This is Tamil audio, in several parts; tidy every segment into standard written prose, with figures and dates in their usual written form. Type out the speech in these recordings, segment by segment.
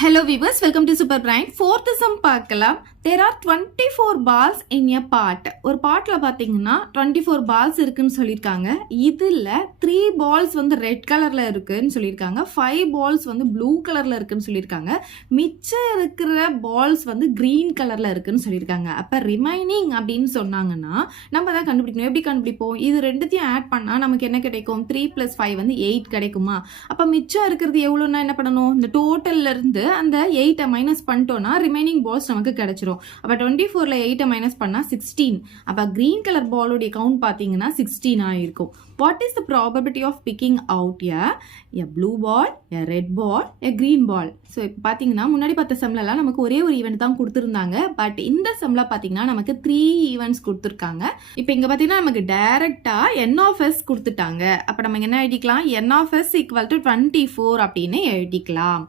Hello viewers, welcome to Super Brain. Fourth sum பார்க்கலாம். There are 24 balls in a part. ஒரு பார்ட்ல பாத்தீங்கன்னா 24 balls இருக்குன்னு சொல்லிருக்காங்க. இதுல 3 balls வந்து ரெட் கலர்ல இருக்குன்னு சொல்லிருக்காங்க. 5 balls வந்து ப்ளூ கலர்ல இருக்குன்னு சொல்லிருக்காங்க. மிச்சம் இருக்கிற balls வந்து green கலர்ல இருக்குன்னு சொல்லிருக்காங்க. அப்ப ரிமைனிங் அப்படின்னு சொன்னாங்கன்னா நம்ம தான் கண்டுபிடிக்கணும். எப்படி கண்டுபிடிப்போம்? இது ரெண்டுத்தையும் ஆட் பண்ணா நமக்கு என்ன கிடைக்கும்? 3 + 5 வந்து 8 கிடைக்குமா? அப்ப மிச்சம் இருக்கிறது எவ்வளவுன்னா என்ன பண்ணணும்? இந்த டோட்டல்ல இருந்து அந்த 8 மைனஸ் பண்ணிட்டோம்னா ரிமைனிங் பால்ஸ் நமக்கு கிடைச்சிரும். அப்ப 24ல 8 மைனஸ் பண்ணா 16. அப்ப கிரீன் கலர் பாலோட கவுண்ட் பாத்தீங்கன்னா 16 ஆயிருக்கும். What is the probability of picking out a blue ball, a red ball, a green ball? So இப்போ பார்த்தீங்கன்னா முன்னாடி பார்த்த சம்லலாம் நமக்கு ஒரே ஒரு ஈவெண்ட் தான் கொடுத்துருந்தாங்க. பட் இந்த சம்ல பார்த்தீங்கன்னா நமக்கு 3 ஈவெண்ட்ஸ் கொடுத்துருக்காங்க. இப்போ இங்கே பார்த்தீங்கன்னா நமக்கு டைரக்டா n of s கொடுத்துட்டாங்க. அப்போ நம்ம என்ன எழுதிக்கலாம்? n of s = 24 அப்படின்னு எழுதிக்கலாம்.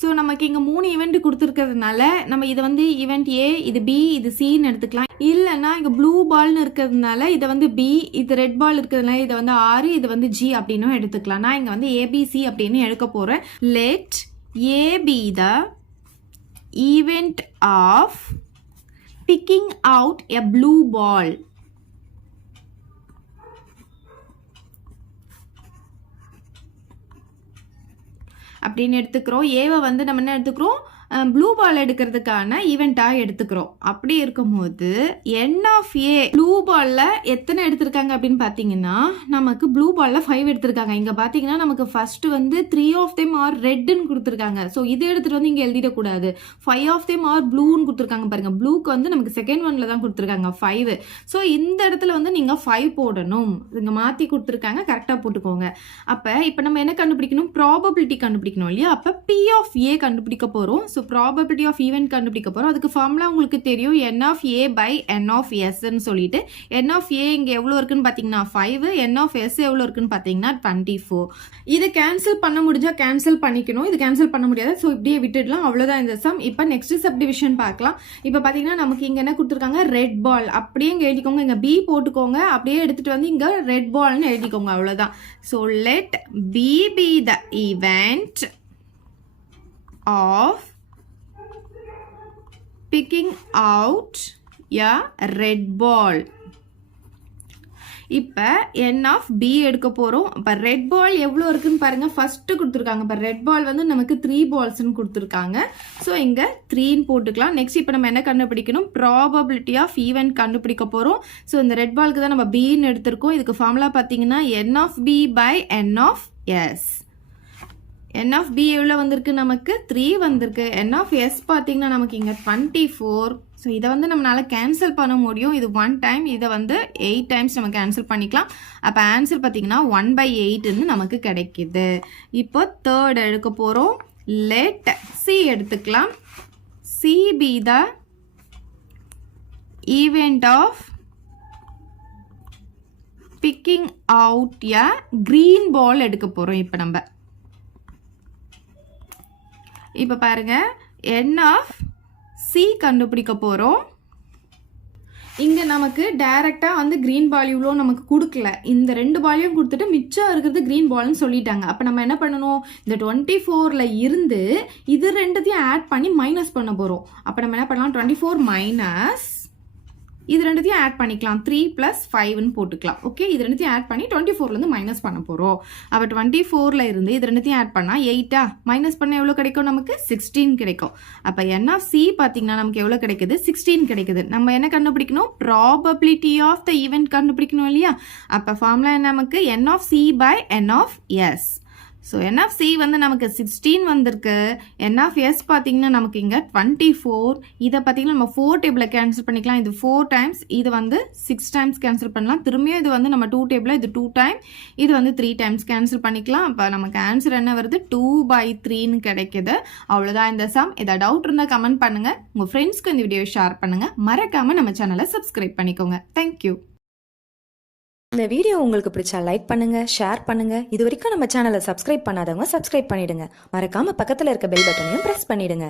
ஸோ நமக்கு இங்கே 3 ஈவெண்ட் கொடுத்துருக்கிறதுனால நம்ம இதை வந்து ஈவெண்ட் ஏ, இது பி, இது சின்னு எடுத்துக்கலாம். இல்லைன்னா இங்கே ப்ளூ பால்னு இருக்கிறதுனால இதை வந்து பி, இது ரெட் பால் இருக்கிறதுனால இதை வந்து 6, இது வந்து ஜி அப்படின்னும் எடுத்துக்கலாம். நான் இங்கே வந்து ஏபிசி அப்படின்னு எடுக்க போகிறேன். Let A be the event of picking out a blue ball. அப்படின்னு எடுத்துக்கிறோம். ஏவை வந்து நம்ம என்ன எடுத்துக்கிறோம்? ப்ளூ பால் எடுக்கிறதுக்கான ஈவெண்ட்டாக எடுத்துக்கிறோம். அப்படி இருக்கும்போது n of a ப்ளூ பாலில் எத்தனை எடுத்திருக்காங்க அப்படின்னு பார்த்தீங்கன்னா நமக்கு ப்ளூ பாலில் 5 எடுத்திருக்காங்க. இங்கே பார்த்தீங்கன்னா நமக்கு ஃபர்ஸ்ட் வந்து 3 of them are ரெட்னு கொடுத்துருக்காங்க. ஸோ இதை எடுத்துகிட்டு வந்து இங்கே எழுதிடக்கூடாது. 5 of them are ப்ளூன்னு கொடுத்துருக்காங்க. பாருங்க, ப்ளூக்கு வந்து நமக்கு செகண்ட் ஒன்ல தான் கொடுத்துருக்காங்க 5. ஸோ இந்த இடத்துல வந்து நீங்கள் 5 போடணும். இங்கே மாற்றி கொடுத்துருக்காங்க, கரெக்டாக போட்டுக்கோங்க. அப்போ இப்போ நம்ம என்ன கண்டுபிடிக்கணும்? ப்ராபபிலிட்டி கண்டுபிடிக்கணும் இல்லையா? அப்போ P of A கண்டுபிடிக்க போகிறோம். ஸோ ப்ராபபிலிட்டி ஆஃப் ஈவெண்ட் கண்டுபிடிக்க போகிறோம். அதுக்கு ஃபார்முலா உங்களுக்கு தெரியும், n of a by n of s ன்னு சொல்லிட்டு. n of a இங்கே எவ்வளோ இருக்குன்னு பார்த்தீங்கன்னா 5, n of s எவ்வளோ இருக்குன்னு பார்த்தீங்கன்னா 24. இது கேன்சல் பண்ண முடிஞ்சா கேன்சல் பண்ணிக்கணும். இது கேன்சல் பண்ண முடியாது. ஸோ இப்படியே விட்டுடலாம். அவ்வளோதான் இந்த சம். இப்போ நெக்ஸ்ட் சப்டிவிஷன் பார்க்கலாம். இப்போ பார்த்தீங்கன்னா நமக்கு இங்கே என்ன கொடுத்துருக்காங்க? Red ball. அப்படியே இங்கே எழுதிக்கோங்க. இங்கே பி போட்டுக்கோங்க. அப்படியே எடுத்துட்டு வந்து இங்கே ரெட் பால்னு எழுதிக்கோங்க. அவ்வளோதான். So let B be the event of picking out a red ball. இப்போ n of b எடுக்க போகிறோம். இப்போ ரெட் பால் எவ்வளோ இருக்குன்னு பாருங்க. ஃபர்ஸ்ட் கொடுத்துருக்காங்க. இப்போ ரெட் பால் வந்து நமக்கு 3 பால்ஸ்ன்னு கொடுத்துருக்காங்க. ஸோ இங்கே 3ன்னு போட்டுக்கலாம். நெக்ஸ்ட் இப்போ நம்ம என்ன கண்டுபிடிக்கணும்? ப்ராபபிலிட்டி ஆஃப் ஈவெண்ட் கண்டுபிடிக்க போகிறோம். ஸோ இந்த ரெட் பாலுக்கு தான் நம்ம பின்னு எடுத்திருக்கோம். இதுக்கு ஃபார்முலா பார்த்தீங்கன்னா n of b by n of s. n of b எவ்வளோ வந்திருக்கு? நமக்கு 3 வந்திருக்கு. n of s பார்த்தீங்கன்னா நமக்கு இங்கே 24. ஸோ இதை வந்து நம்மளால கேன்சல் பண்ண முடியும். இது 1 டைம், இதை வந்து 8 டைம்ஸ் நம்ம கேன்சல் பண்ணிக்கலாம். அப்போ ஆன்சர் பார்த்தீங்கன்னா 1/8ன்னு நமக்கு கிடைக்குது. இப்போ தேர்ட் எடுக்க போகிறோம். லெட் சி எடுத்துக்கலாம். C be the event of picking out a green ball எடுக்க போகிறோம். இப்போ நம்ம இப்போ பாருங்க, n of c கண்டுபிடிக்க போகிறோம். இங்கே நமக்கு டைரெக்டாக வந்து க்ரீன் பால் இவ்வளோ நமக்கு கொடுக்கல. இந்த 2 பாலையும் கொடுத்துட்டு மிச்சம் இருக்கிறது க்ரீன் பால்னு சொல்லிட்டாங்க. அப்போ நம்ம என்ன பண்ணணும்? இந்த 24ல் இருந்து இது ரெண்டுத்தையும் ஆட் பண்ணி மைனஸ் பண்ண போகிறோம். அப்போ நம்ம என்ன பண்ணலாம்? 24 மைனஸ் இது ரெண்டுத்தையும் ஆட் பண்ணிக்கலாம். 3 + 5ன்னு போட்டுக்கலாம். ஓகே, இது ரெண்டுத்தையும் ஆட் பண்ணி 24லேருந்து மைனஸ் பண்ண போகிறோம். அப்போ 24ல் இருந்து இது ரெண்டுத்தையும் ஆட் பண்ணால் 8 மைனஸ் பண்ண எவ்வளோ கிடைக்கும்? நமக்கு 16 கிடைக்கும். அப்போ n of c பார்த்தீங்கன்னா நமக்கு எவ்வளோ கிடைக்குது? 16 கிடைக்குது. நம்ம என்ன கண்டுபிடிக்கணும்? ப்ராபபிலிட்டி ஆஃப் த ஈவெண்ட் கண்டுபிடிக்கணும் இல்லையா? அப்போ ஃபார்முலா நமக்கு n of c by n of s. So n of c வந்து நமக்கு 16 வந்திருக்கு. n of s பார்த்தீங்கன்னா நமக்கு இங்கே 24. இதை பார்த்தீங்கன்னா நம்ம 4 டேபிளை கேன்சல் பண்ணிக்கலாம். இது 4 டைம்ஸ், இது வந்து 6 டைம்ஸ் கேன்சல் பண்ணலாம். திரும்பியும் இது வந்து நம்ம 2 டேபிளில் இது 2 டைம், இது வந்து 3 டைம்ஸ் கேன்சல் பண்ணிக்கலாம். அப்போ நமக்கு ஆன்சர் என்ன வருது? 2/3ன்னு கிடைக்குது. அவ்வளோதான் இந்த சம். இதை டவுட் இருந்தால் கமெண்ட் பண்ணுங்கள். உங்கள் ஃப்ரெண்ட்ஸ்க்கு இந்த வீடியோ ஷேர் பண்ணுங்கள். மறக்காமல் நம்ம சேனலை சப்ஸ்கிரைப் பண்ணிக்கோங்க. தேங்க்யூ. இந்த வீடியோ உங்களுக்கு பிடிச்சா லைக் பண்ணுங்க, ஷேர் பண்ணுங்க. இது வரைக்கும் நம்ம சேனலை சப்ஸ்கிரைப் பண்ணாதவங்க சப்ஸ்கிரைப் பண்ணிடுங்க. மறக்காம பக்கத்துல இருக்க பெல் பட்டனையும் பிரஸ் பண்ணிடுங்க.